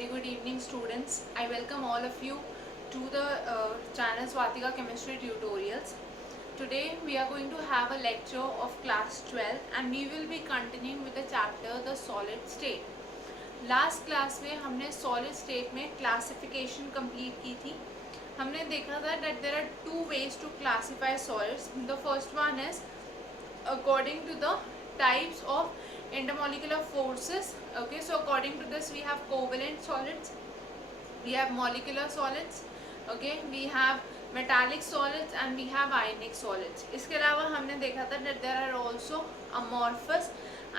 very good evening students. I welcome all of you to the channel Swatika Chemistry Tutorials. Today we are going to have a lecture of class 12 and we will be continuing with the chapter the solid state. Last class में हमने solid state में classification complete की थी. हमने देखा था that there are two ways to classify solids. The first one is according to the types of intermolecular forces. Okay, so according to this we have covalent solids, we have molecular solids, okay, we have metallic solids and we have ionic solids. इसके अलावा हमने देखा था that there are also amorphous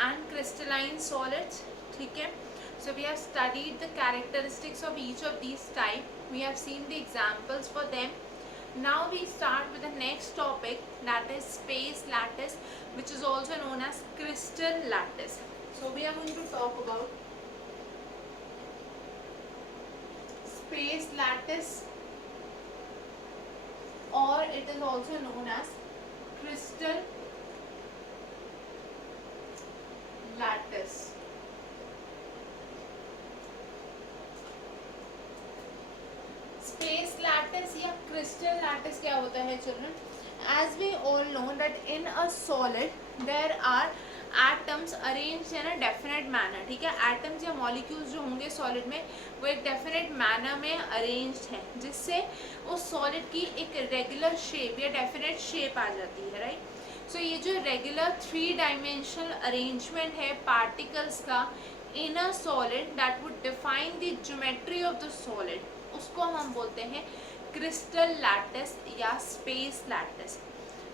and crystalline solids. ठीक है, so we have studied the characteristics of each of these type. We have seen the examples for them. Now we start with the next topic, that is space lattice, which is also known as crystal lattice. So we are going to talk about space lattice, or it is also known as crystal lattice. Space lattice या crystal lattice क्या होता है children? As we all know that in a solid there are atoms arranged in a definite manner. ठीक है, atoms या molecules जो होंगे solid में वो एक definite manner में arranged हैं, जिससे उस solid की एक regular shape या definite shape आ जाती है, right? So ये जो regular 3-dimensional arrangement है particles का in a solid that would define the geometry of the solid, उसको हम बोलते हैं क्रिस्टल लैटिस या स्पेस लैटिस.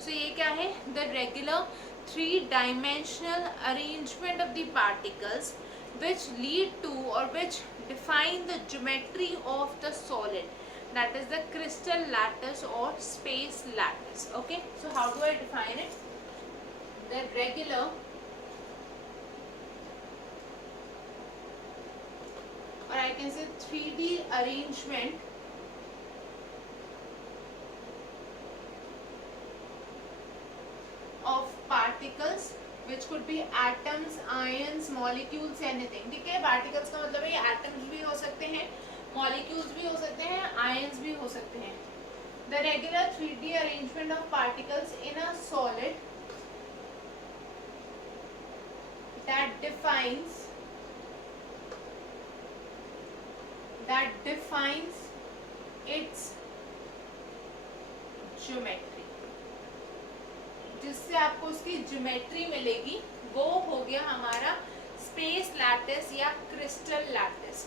सो ये क्या है? The regular 3-dimensional arrangement of the particles which lead to or which define the geometry of the solid, that is the crystal lattice or space lattice. Okay, so how do I define it? The regular or I can say 3D arrangement of particles which could be atoms, ions, molecules, anything. ठीक है, particles का मतलब है ये atoms भी हो सकते हैं, molecules भी हो सकते हैं, ions भी हो सकते हैं. The regular 3D arrangement of particles in a solid that defines its geometry, जिससे आपको उसकी ज्योमेट्री मिलेगी, वो हो गया हमारा स्पेस लैटिस या क्रिस्टल लैटिस.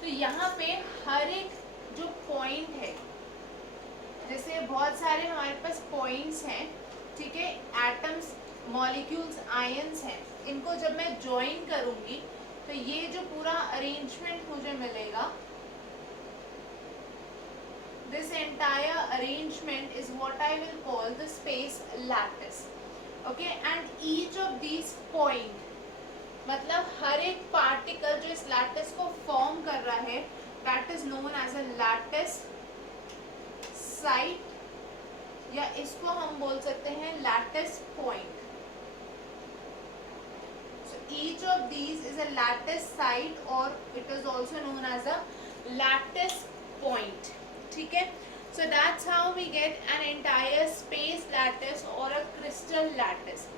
तो यहाँ पे हर एक जो पॉइंट है, जैसे बहुत सारे हमारे पास पॉइंट्स हैं, ठीक है, एटम्स, मॉलिक्यूल्स, आयंस हैं, इनको जब मैं ज्वाइन करूँगी तो ये जो पूरा अरेंजमेंट मुझे मिलेगा, this entire arrangement is what I will call the space lattice. Okay, and each of these point, मतलब हर एक पार्टिकल जो इस लैटिस को फॉर्म कर रहा है, that is known as a lattice site, या इसको हम बोल सकते हैं lattice point. So each of these is a lattice site or it is also known as a lattice point. ठीक है, so that's how we get an entire space lattice or a crystal lattice.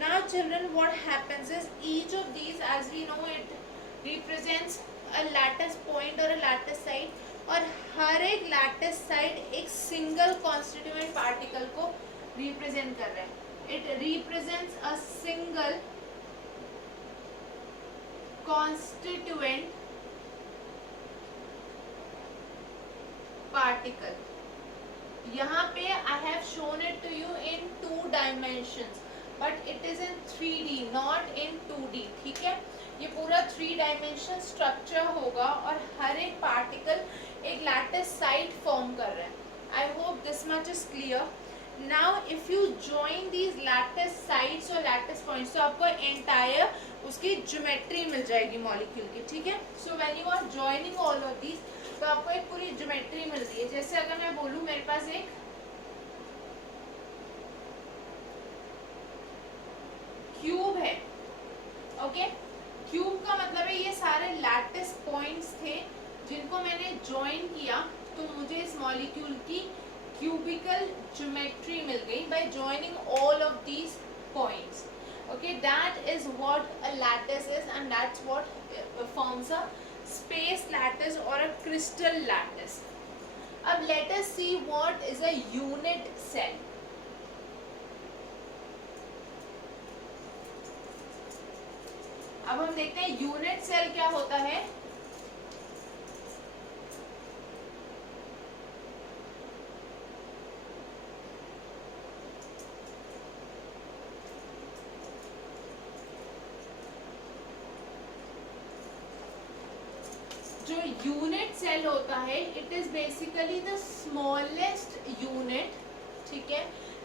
Now children, what happens is each of these, as we know, it represents a lattice point or a lattice site, और हर एक lattice site एक single constituent particle को represent कर रहे हैं. It represents a single constituent particle. यहाँ पे I have shown it to you in 2 dimensions, but it is in 3D, not in 2D. ठीक है, ये पूरा 3-dimensional structure होगा और हर एक particle एक lattice site form कर रहा है. I hope this much is clear. Now if you join these lattice sites or lattice points, तो आपको entire उसकी ज्योमेट्री मिल जाएगी मॉलिक्यूल की. ठीक है, so when you are joining all of these, तो आपको एक पूरी ज्योमेट्री मिलती है. जैसे अगर मैं बोलूं मेरे पास एक क्यूब है, ओके, क्यूब का मतलब है ये सारे लैटिस पॉइंट्स थे जिनको मैंने ज्वाइन किया तो मुझे इस मॉलिक्यूल की क्यूबिकल ज्योमेट्री मिल गई by joining all of these points. Okay, that is what a lattice is, and that's what forms a space lattice or a crystal lattice. अब let us see what is a unit cell. अब हम देखते हैं unit cell क्या होता है. जो unit cell होता है it is basically the smallest unit. ठीक है,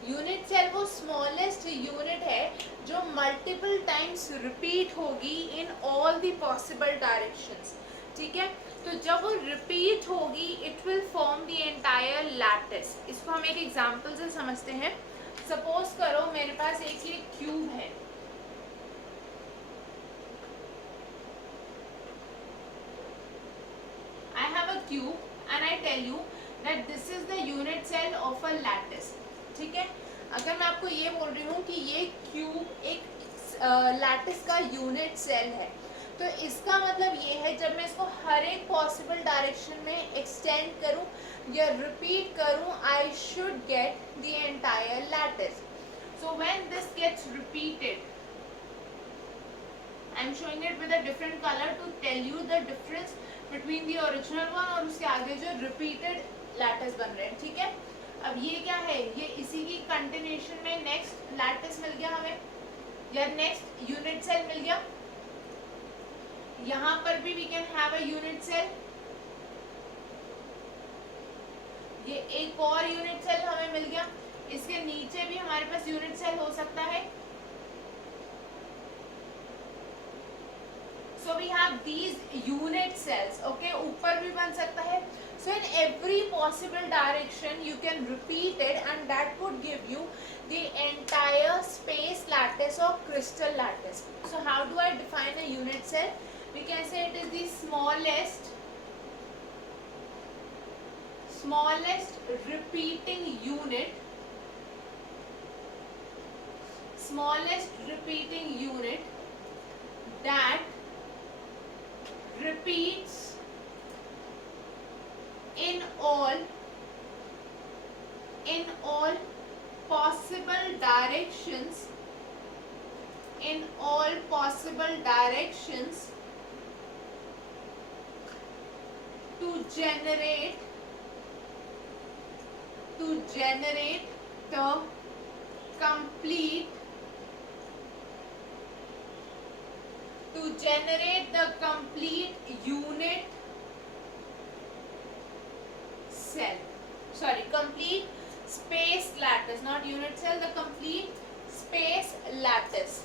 यूनिट सेल वो स्मॉलेस्ट यूनिट है जो मल्टीपल टाइम्स रिपीट होगी in all the possible directions. ठीक है, तो जब वो रिपीट होगी it will form the entire lattice. इसको हम एक एग्जांपल से समझते हैं. सपोज करो मेरे पास एक ये क्यूब है. I have a cube and I tell you that this is the unit cell of a lattice. ठीक है, अगर मैं आपको ये बोल रही हूँ कि ये क्यूब एक लैटिस का यूनिट सेल है तो इसका मतलब ये है जब मैं इसको हर एक पॉसिबल डायरेक्शन में एक्सटेंड करूँ या रिपीट करूँ I should get the entire lattice. So when this gets repeated I am showing it with a different colour to tell you the difference between the original one और उसके आगे जो repeated lattice बन रहे हैं. ठीक है, अब ये क्या है, ये इसी की कंटिन्यूएशन में नेक्स्ट लैटिस मिल गया हमें या नेक्स्ट यूनिट सेल मिल गया. यहाँ पर भी we can have a unit cell. ये एक और यूनिट सेल हमें मिल गया. इसके नीचे भी हमारे पास यूनिट सेल हो सकता है. So we have these unit cells. Okay, ऊपर भी बन सकता है. So in every possible direction you can repeat it and that would give you the entire space lattice or crystal lattice. So how do I define a unit cell? We can say it is the smallest repeating unit. Smallest repeating unit that repeats in all possible directions to generate the complete unit cell. Sorry, complete space lattice, not unit cell, the complete space lattice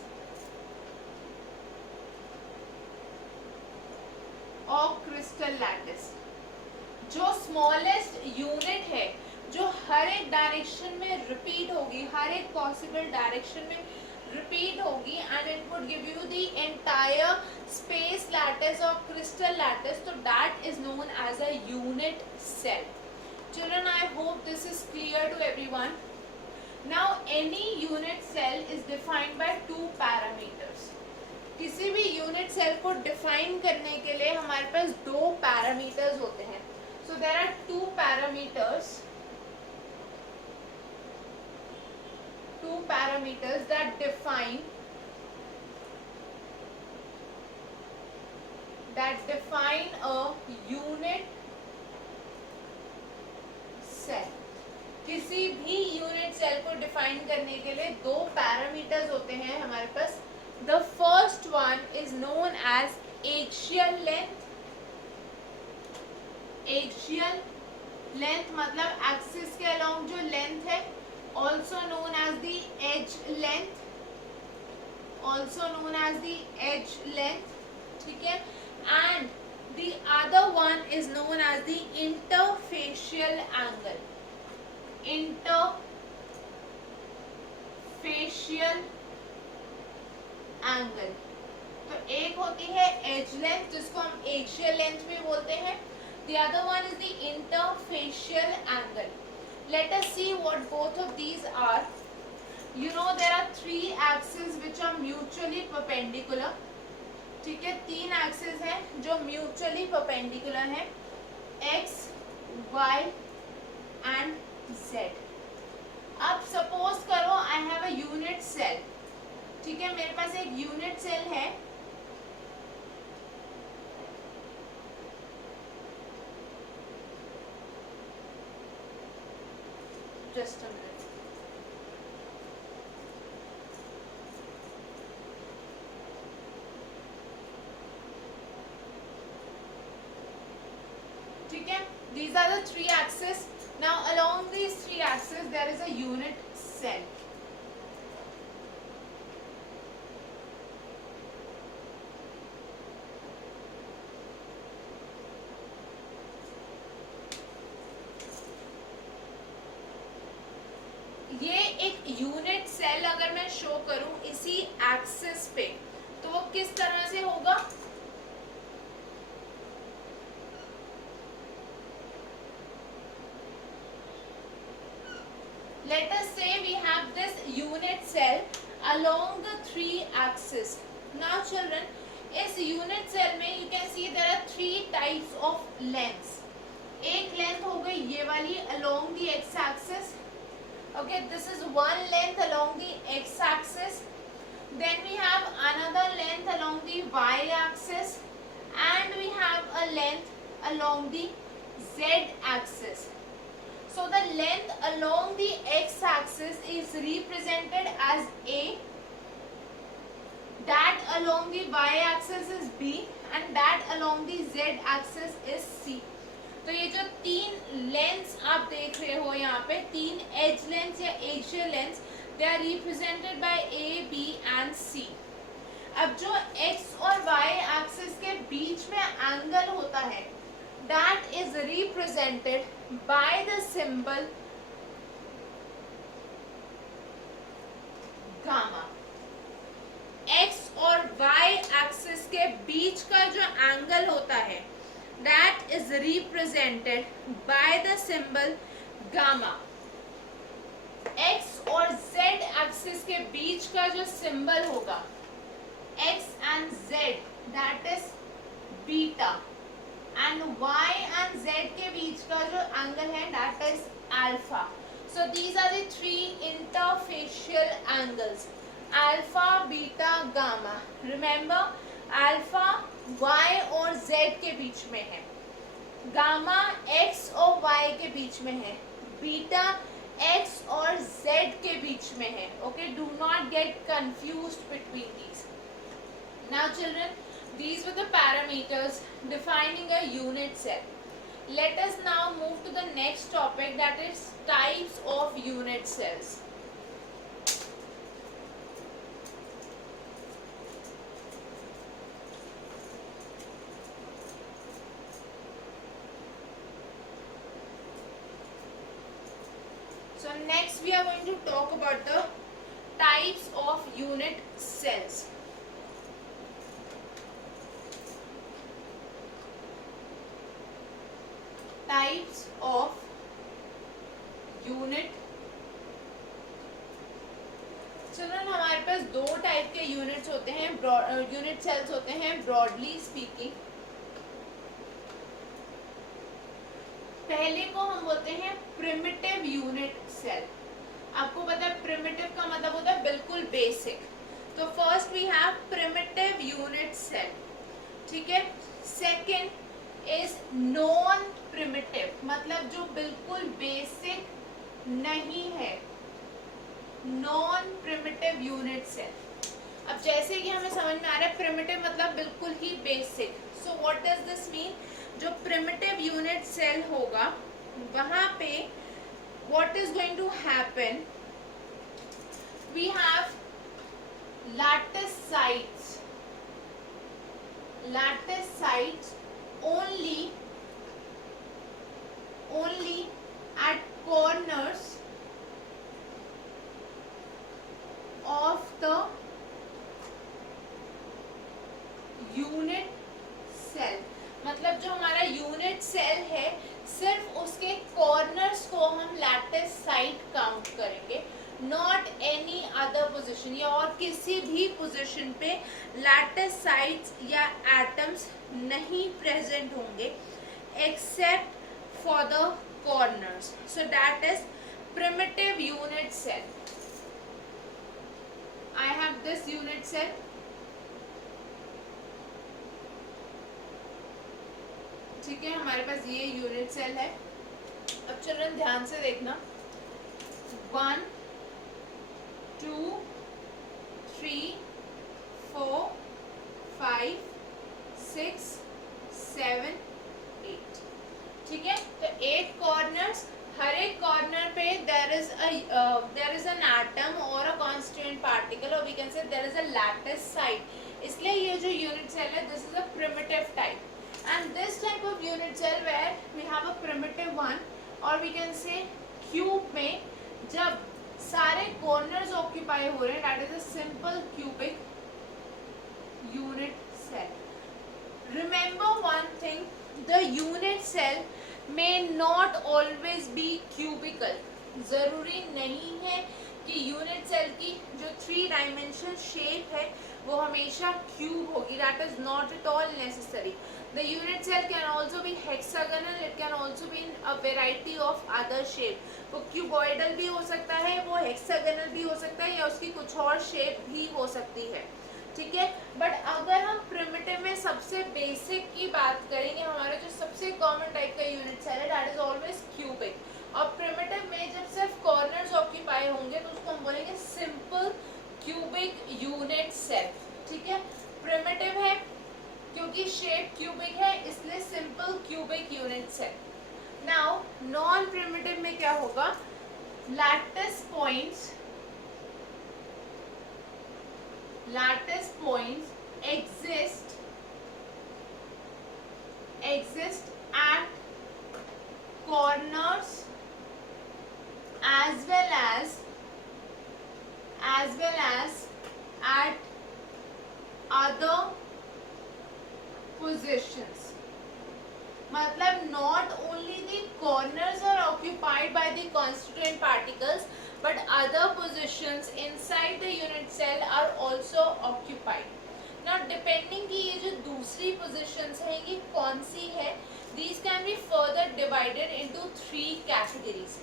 or crystal lattice. जो smallest unit है जो हर एक direction में repeat होगी, हर एक possible direction में repeat होगी and it would give you the entire space lattice or crystal lattice, so that is known as a unit cell. Children, I hope this is clear to everyone. Now any unit cell is defined by two parameters. किसी भी unit cell को define करने के लिए हमारे पास दो parameters होते हैं. So there are two parameters that define a unit cell. किसी भी यूनिट सेल को डिफाइन करने के लिए दो पैरामीटर्स होते हैं हमारे पास. The first one is known as axial length. Axial length मतलब एक्सिस के अलोंग जो लेंथ है, also known as the edge length. ठीक है, and the other one is known as the interfacial angle. तो एक होती है एज लेंथ जिसको हम एक्सियल लेंथ भी बोलते हैं. The other one is the interfacial angle. Let us see what both of these are. You know there are three axes which are mutually perpendicular. ठीक है, तीन एक्सिस हैं जो म्यूचुअली परपेंडिकुलर हैं, x, y एंड z. अब suppose करो I have a unit cell. ठीक है, मेरे पास एक यूनिट सेल है. Just a minute. ठीक है, these are the three axes. Now along these three axes there is a unit cell. ये एक यूनिट सेल अगर मैं शो करूं इसी एक्सिस पे तो वो किस तरह से होगा. Let us say we have this unit cell along the three axes. Now children, इस unit cell में you can see there are three types of lengths. एक length हो गई ये वाली along the x axis. Okay, this is one length along the x axis. Then we have another length along the y axis, and we have a length along the z axis. So the length along the x axis is represented as A, that along the y axis is B, and that along the z axis is C. तो ये जो तीन lengths आप देख रहे हो यहाँ पे, तीन एज लेंथ्स या axial lengths, they are represented by A, B and C. अब जो x और y एक्सिस के बीच में एंगल होता है, that is represented by the symbol gamma. x और y एक्सिस के बीच का जो एंगल होता है, that is represented by the symbol gamma. x और z एक्सिस के बीच का जो सिंबल होगा, x and z, that is beta. And y and z के बीच का जो एंगल है, that is alpha. So these are the three interfacial angles: alpha, beta, gamma. Remember, alpha y और z के बीच में है, gamma x और y के बीच में है, beta x और z के बीच में है. Okay, do not get confused between these. Now children, these were the parameters defining a unit cell. Let us now move to the next topic, that is types of unit cells. So next we are going to talk about the types of unit cells. Types of unit. Children, हमारे पास दो type के units होते हैं, unit sales होते हैं. Broadly speaking, पहले को हम बोलते हैं प्रिमिटिव यूनिट सेल. आपको पता है प्रिमिटिव का मतलब होता है बिल्कुल बेसिक. तो first we have primitive unit cell. ठीक है. सेकंड इज नॉन प्रिमिटिव, मतलब जो बिल्कुल बेसिक नहीं है, नॉन प्रिमिटिव यूनिट सेल. अब जैसे कि हमें समझ में आ रहा है प्रिमिटिव मतलब बिल्कुल ही basic. So what does this mean? जो प्रिमिटिव यूनिट सेल होगा वहां पे what is going to happen, we have lattice sites only at corners of the unit cell, मतलब जो हमारा यूनिट सेल है सिर्फ उसके कॉर्नर्स को हम लैटिस साइड काउंट करेंगे, नॉट एनी अदर पोजीशन, या और किसी भी पोजीशन पे लैटिस साइड्स या एटम्स नहीं प्रेजेंट होंगे except for the corners. So that is primitive unit cell. I have this unit cell. ठीक है, हमारे पास ये यूनिट सेल है. अब चिल्ड्रन ध्यान से देखना, 1 2 3 4 5 6 7 8. ठीक है, तो 8 कॉर्नर्स, हर एक कॉर्नर पे there is an atom or a constituent particle, or we can say there is a lattice site. इसलिए ये जो unit cell है, this is a primitive type. And this type of unit cell where we have a primitive one, or we can say cube में जब सारे corners occupy हो रहे हैं, that is a simple cubic unit cell. Remember one thing, the unit cell may not always be cubical. ज़रूरी नहीं है कि यूनिट सेल की जो 3 डायमेंशनल शेप है वो हमेशा क्यूब होगी. That is not at all necessary. The unit cell can also be hexagonal, it can also be in a variety of other shape. वो क्यूबॉइडल भी हो सकता है, वो हेक्सागोनल भी हो सकता है, या उसकी कुछ और शेप भी हो सकती है. ठीक है, बट अगर हम प्रिमिटिव में सबसे बेसिक की बात करेंगे, हमारा जो सबसे कॉमन टाइप का यूनिट सेल है दैट इज ऑलवेज क्यूबिक. और प्रिमिटिव में जब सिर्फ कॉर्नर्स ऑक्यूपाई होंगे तो उसको हम बोलेंगे सिंपल क्यूबिक यूनिट सेल. ठीक है, प्रिमिटिव है क्योंकि शेप क्यूबिक है, इसलिए simple cubic unit cell. Now non primitive में क्या होगा, lattice points exist at corners as well as at other positions. मतलब not only the corners are occupied by the constituent particles, but other positions inside the unit cell are also occupied. Now depending कि ये जो दूसरी positions हैं ये कौन सी है, these can be further divided into 3 categories.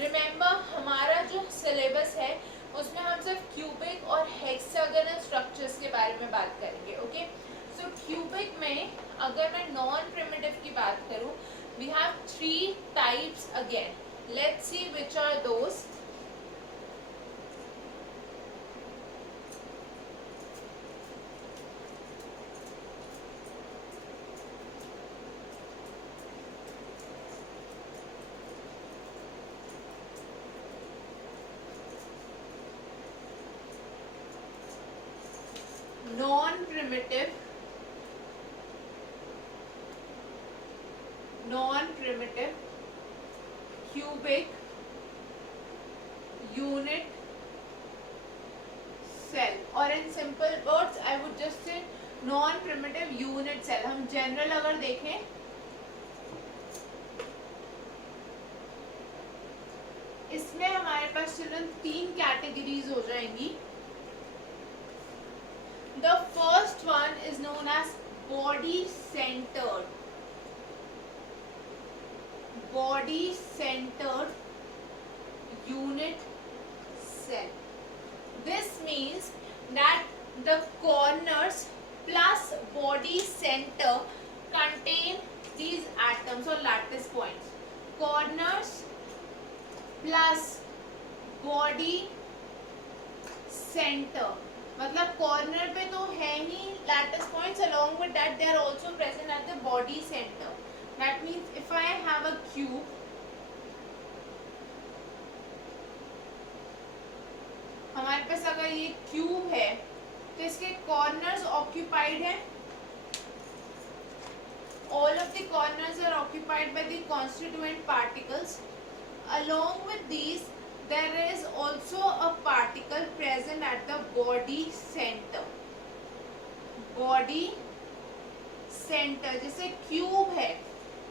Remember हमारा जो syllabus है उसमें हम सिर्फ cubic और hexagonal structures के बारे में बात करेंगे. ओके, सो cubic में अगर मैं नॉन प्रिमिटिव की बात करूं, we have 3 types again. Let's see which are those. non-primitive cubic unit cell, or in simple words I would just say non-primitive unit cell. हम general अगर देखें, इसमें हमारे पास चिल्ड्रन 3 कैटेगरीज हो जाएंगी. The first one is known as body centered unit cell. This means that the corners plus body center contain these atoms or lattice points. Corners plus body center, मतलब corner पे तो है ही lattice points, along with that they are also present at the body center. That means if I have a cube, हमारे पास अगर ये cube है तो इसके कॉर्नर्स ऑक्यूपाइड हैं. All of the corners are occupied by the constituent particles. Along with these, there is also a particle present at the body center. Body centre, जैसे cube है,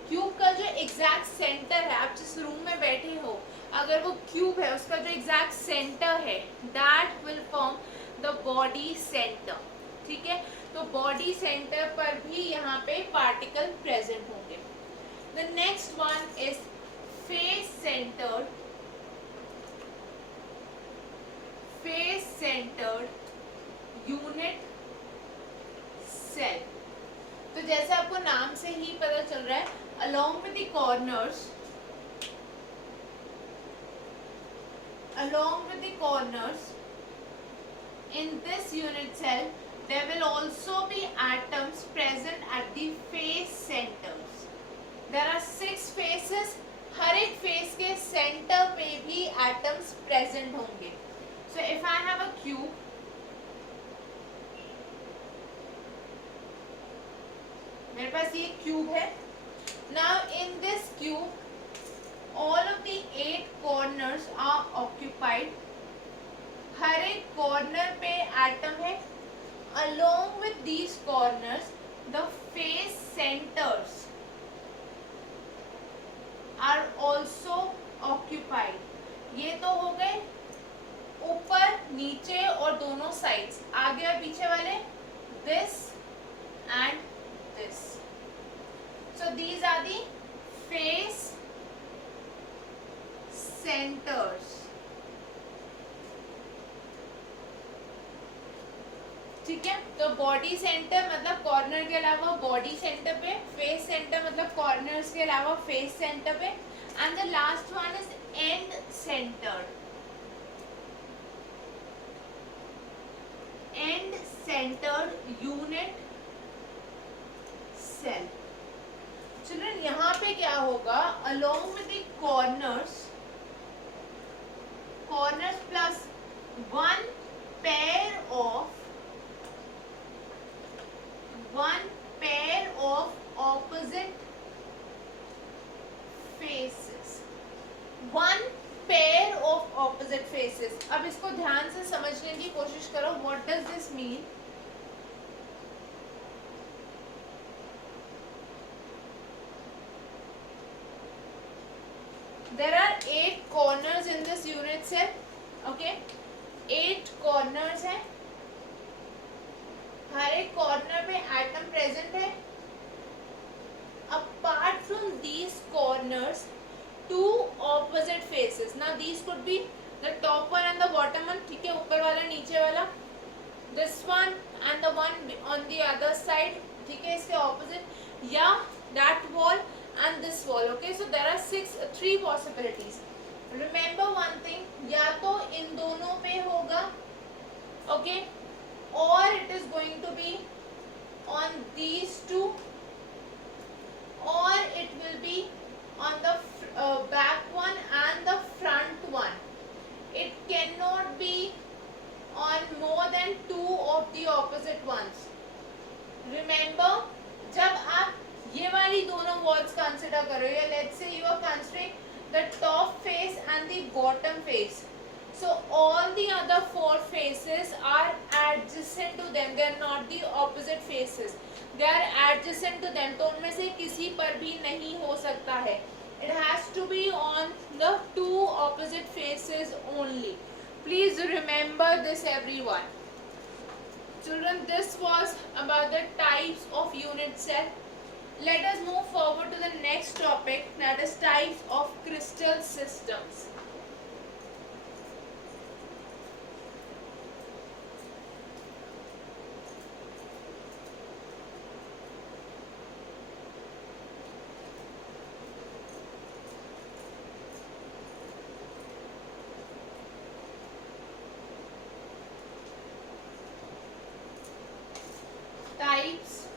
cube का जो एग्जैक्ट सेंटर है, आप जिस room में बैठे हो अगर वो क्यूब है, उसका जो एग्जैक्ट सेंटर है that will form the body centre. ठीक है, तो बॉडी सेंटर पर भी यहाँ पे पार्टिकल प्रेजेंट होंगे. The next one is face centred. Face centred unit cell. तो जैसे आपको नाम से ही पता चल रहा है, along with the corners, in this unit cell there will also be atoms present at the face centers. There are 6 faces. हर एक फेस के सेंटर पे भी एटम्स प्रेजेंट होंगे. So if I have a cube, मेरे पास ये cube है. Now in this cube all of the 8 corners are occupied. हर एक corner पे एटम है. Along with these corners the face centers are also occupied. ये तो हो गए ऊपर नीचे और दोनों साइड्स. आगे और पीछे वाले this and this. So these are the face centers. ठीक है, तो बॉडी सेंटर मतलब कॉर्नर के अलावा बॉडी सेंटर पे, फेस सेंटर मतलब कॉर्नर्स के अलावा फेस सेंटर पे, and the last one is end centred. End centred unit cell. Children यहाँ पे क्या होगा, along with the corners plus one pair of opposite faces. One pair of opposite faces. अब इसको ध्यान से समझने की कोशिश करो. What does this mean? There are 8 corners in this unit cell. Okay, 8 corners हैं. हर एक कॉर्नर पे एटम प्रेजेंट है. Apart from these corners, 2 opposite faces. Now these could be the top one and the bottom one. ठीक है, ऊपर वाला नीचे वाला. This one and the one on the other side. ठीक है, इसके opposite. या that wall and this wall. Okay, so there are 3 possibilities. Remember one thing. या तो इन दोनों पे होगा. Okay, or it is going to be on these 2, or it will be on the back one and the front one. It cannot be on more than 2 of the opposite ones. Remember, जब आप ये वाली दोनों walls consider करो, या let's say you are considering the top face and the bottom face. So all the other 4 faces are adjacent to them. They are not the opposite faces. They are adjacent to them. तो उनमें से किसी पर भी नहीं हो सकता है. It has to be on the 2 opposite faces only. Please remember this, everyone. Children, this was about the types of unit cell. Let us move forward to the next topic, that is types of crystal systems. Types